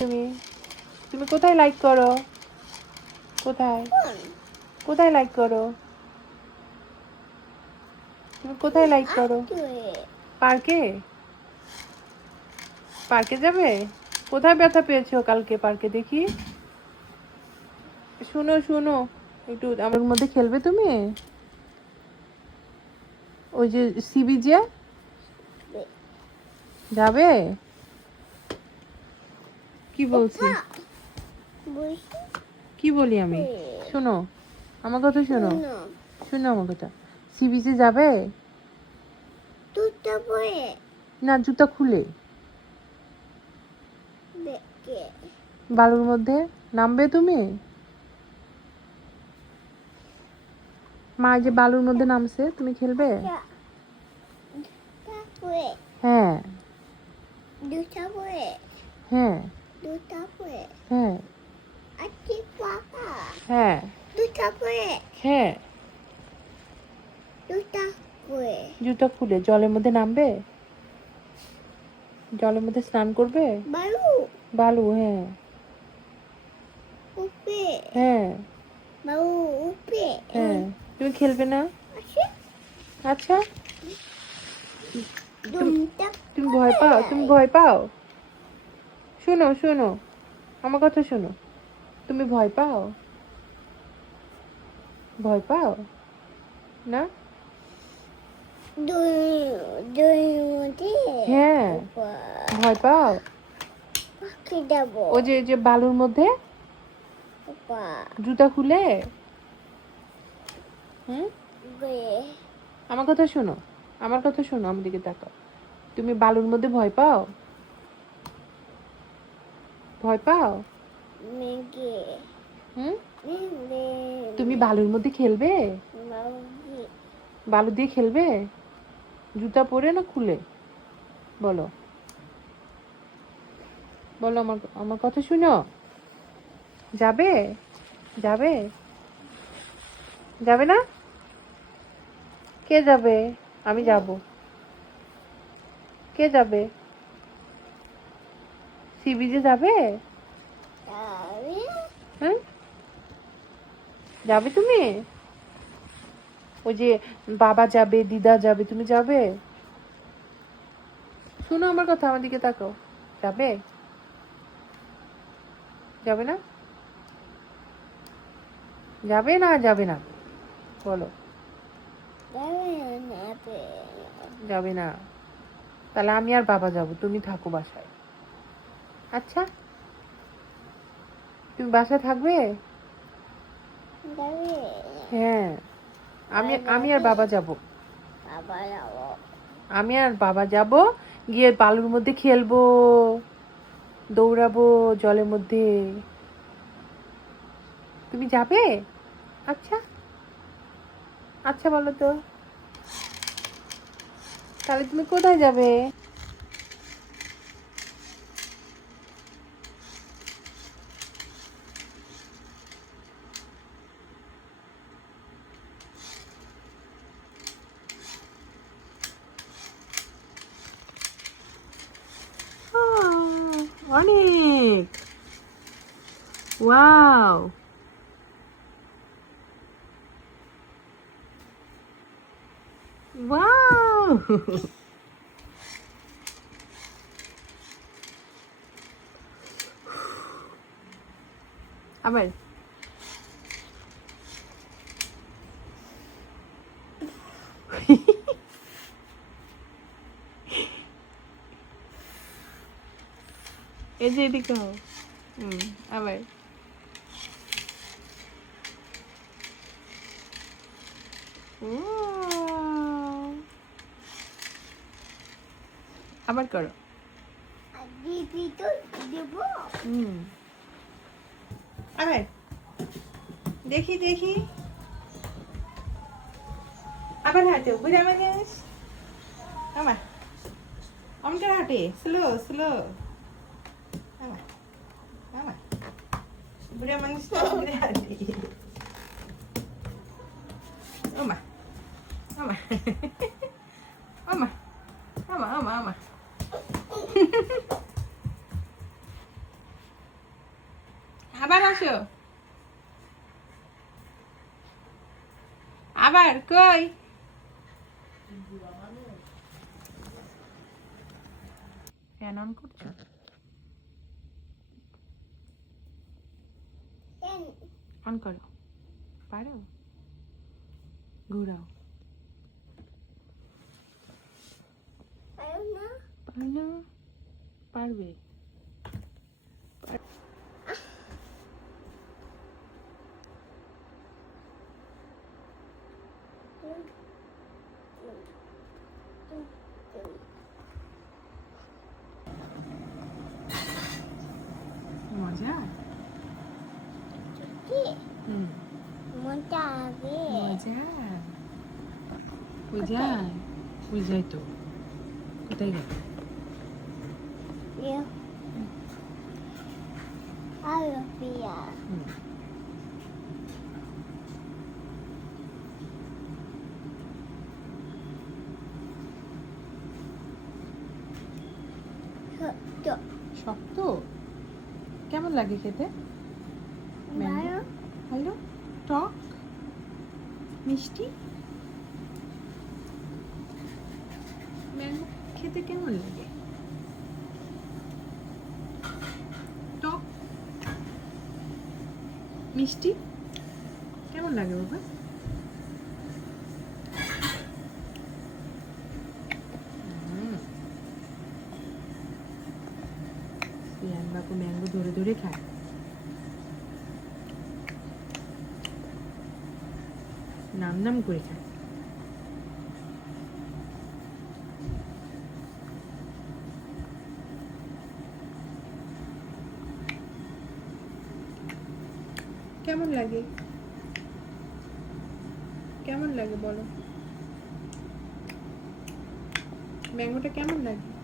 তুমি তুমি কোথায় লাইক করো? কোথায় কোথায় লাইক করো? তুমি কোথায় লাইক করো? পার্কে? পার্কে যাবে? কোথায় ব্যথা পেয়েছো কালকে পার্কে দেখি? শুনো শুনো, একটু আমার মধ্যে খেলবে তুমি? ওই যে সি বিচে যাবে? কি বলছি? কি বলি আমি? শোনো আমার কথা, শোনো শোনো আমার কথা। সি বিচে যাবে? না, জুতা খুলে বালুর মধ্যে নামবে তুমি? মা যে বালুর মধ্যে নামছে, তুমি খেলবে? হ্যাঁ হ্যাঁ হ্যাঁ হ্যাঁ হ্যাঁ। জুতা খুলে জলের মধ্যে নামবে? জলের মধ্যে স্নান করবে? বালু, হ্যাঁ হ্যাঁ হ্যাঁ। তুমি খেলবে না? আচ্ছা, তুমি ভয় পাও? তুমি ভয় পাও? শোনো শোনো আমার কথা শোনো, তুমি ভয় পাও? ভয় পাও না? হ্যাঁ ভয় পাও? ওই যে যে বালুর মধ্যে জুতা খুলে। হুম, আমার কথা শোনো, আমার কথা শোনো, আমার দিকে তাকাও। তুমি বালুর মধ্যে ভয় পাও? ভয় পাও? হুম, তুমি বালুর মধ্যে খেলবে? বালু দিয়ে খেলবে? জুতা পরে না খুলে? বলো বলো, আমার আমার কথা শুনো। যাবে? যাবে? যাবে না? কে যাবে? আমি যাব। কে যাবে? সি বিচে যাবে? হ্যাঁ যাবে তুমি? ওই যে বাবা যাবে, দিদা যাবে, তুমি যাবে? শুনো আমার কথা, আমার দিকে তাকাও। যাবে? যাবে না? যাবে না যাবে না? বলো। যাবে না? তাহলে আমি আর বাবা যাব, তুমি থাকো বাসায়। আচ্ছা, তুমি বাসায় থাকবে? হ্যাঁ, আমি আমি আর বাবা যাব। আমি আর বাবা যাব, গিয়ে বালুর মধ্যে খেলবো, দৌড়াবো জলের মধ্যে। তুমি যাবে? আচ্ছা আচ্ছা বলো তো, তাহলে তুমি কোথায় যাবে? অনেক। Wow, wow. আবার এই যে এদিকে হও। আবার আবার করো। আবার দেখি দেখি। আবার হাঁটো, বুড়া মানুষ। আমার অমটা হাঁটে, স্লো স্লো। আমার আমার বুড়া মানুষ তো বুড়া হাঁটে। ওমা ওমা ওমা ওমা ওমা ওমা। আবার আসো, আবার কই? ফ্যান অন করছো? অন করো, পারো? ঘুরাও। পারো না? পারবে। মজা? হুম, মজা। ওই যায়, ওই যাই তো। কোথায় গেল? হুম। শক্ত? কেমন লাগে খেতে? ম্যাঙ্গো ভালো? টক? মিষ্টি? ম্যাঙ্গো খেতে কেমন লাগে? টক? মিষ্টি? কেমন লাগে বাবা? সিয়ান বাবু ম্যাঙ্গো ধরে ধরে খায়। নাম নাম করে খায়। কেমন লাগে? কেমন লাগে বলো? ম্যাঙ্গোটা কেমন লাগে?